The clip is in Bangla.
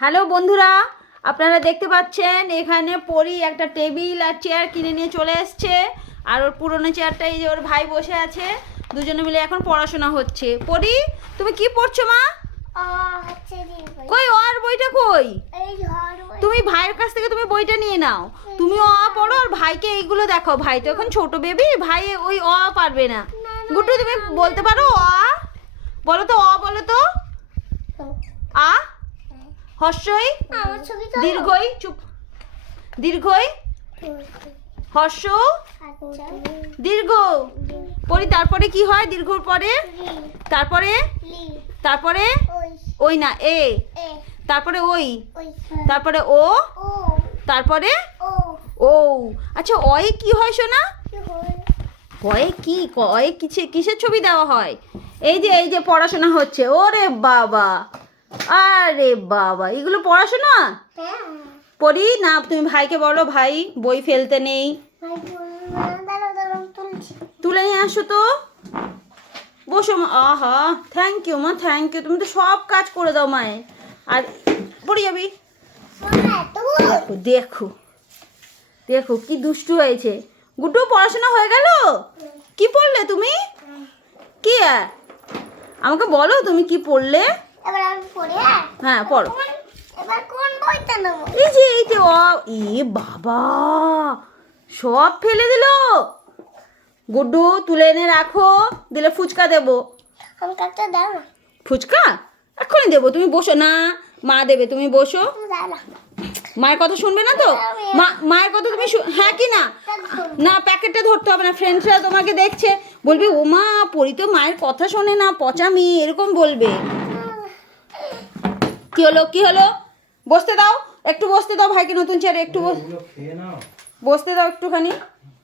হ্যালো বন্ধুরা আপনারা দেখতে পাচ্ছেন এখানে পরি একটা টেবিল আর চেয়ার কিনে নিয়ে চলে এসছে। আর ওর পুরনো চেয়ারটা এই যে ওর ভাই বসে আছে দুজনে মিলে এখন পড়াশোনা হচ্ছে। পরি তুমি কি পড়ছো মা? কই ওর বইটা কই। তুমি ভাইয়ের কাছ থেকে তুমি বইটা নিয়ে নাও। তুমি অ পড়ো আর ভাইকে এইগুলো দেখো ভাই তো এখন ছোট বেবি ভাই ওই অ আ পারবে না। গুট্টু তুমি বলতে পারো অ? বলো তো অ বলো তো। আ? হর্ষই? আমার দীর্ঘই? চুপ। দীর্ঘই? হর্ষ? আচ্ছা। দীর্ঘ। পরি তারপরে কি হয়? দীর্ঘর পরে? তারপরে? তারপরে? ওই। না এ। তারপরে ওই। তারপরে ও। তারপরে? ও। আচ্ছা অয়ে কি হয় হল কয়ে কি কয়ে কিসে কিসের ছবি দেওয়া হয়? এই যে এই যে পড়াশোনা হচ্ছে। ওরে বাবা! আরে বাবা, এগুলো পড়াশোনা? পড়ি? না, তুমি ভাইকে বলো, ভাই, বই ফেলতে নেই। তুলে নিয়ে আসো তো। বসো মা, আহা থ্যাংক ইউ মা থ্যাংক ইউ তুমি তো সব কাজ করে দাও মায়ে আর পড়ে যাবি? দেখো দেখো। দেখো, কি দুষ্টু হয়েছে। গুড্ডু, পড়াশোনা হয়ে গেল? কি পড়লে তুমি? কি আমাকে বলো তুমি কি পড়লে? এবার আমি পড়ি হ্যাঁ? হ্যাঁ পড়ো। এবার কোন বইটা নেব? এই যে এই যে অ বাবা সব ফেলে দিল। গুড্ডু তুলে এনে রাখো দিলে ফুচকা দেবো। আমাকে একটা দাও ফুচকা? এক্ষুনি দেবো তুমি বসো। না মা দেবে তুমি বসো। মায়ের কথা শুনবে না তো? মা মায়ের কথা তুমি হ্যাঁ কি না? না প্যাকেটটা ধরতে হবে না ফ্রেন্ডসরা তোমাকে দেখছে। বলবে ও মা পরি তো মায়ের কথা শোনে না পচা মেয়ে এরকম বলবে। কি হলো কি হলো? বসতে দাও একটু বসতে দাও ভাইকে নতুন চেয়ারে একটু বসতে দাও একটুখানি।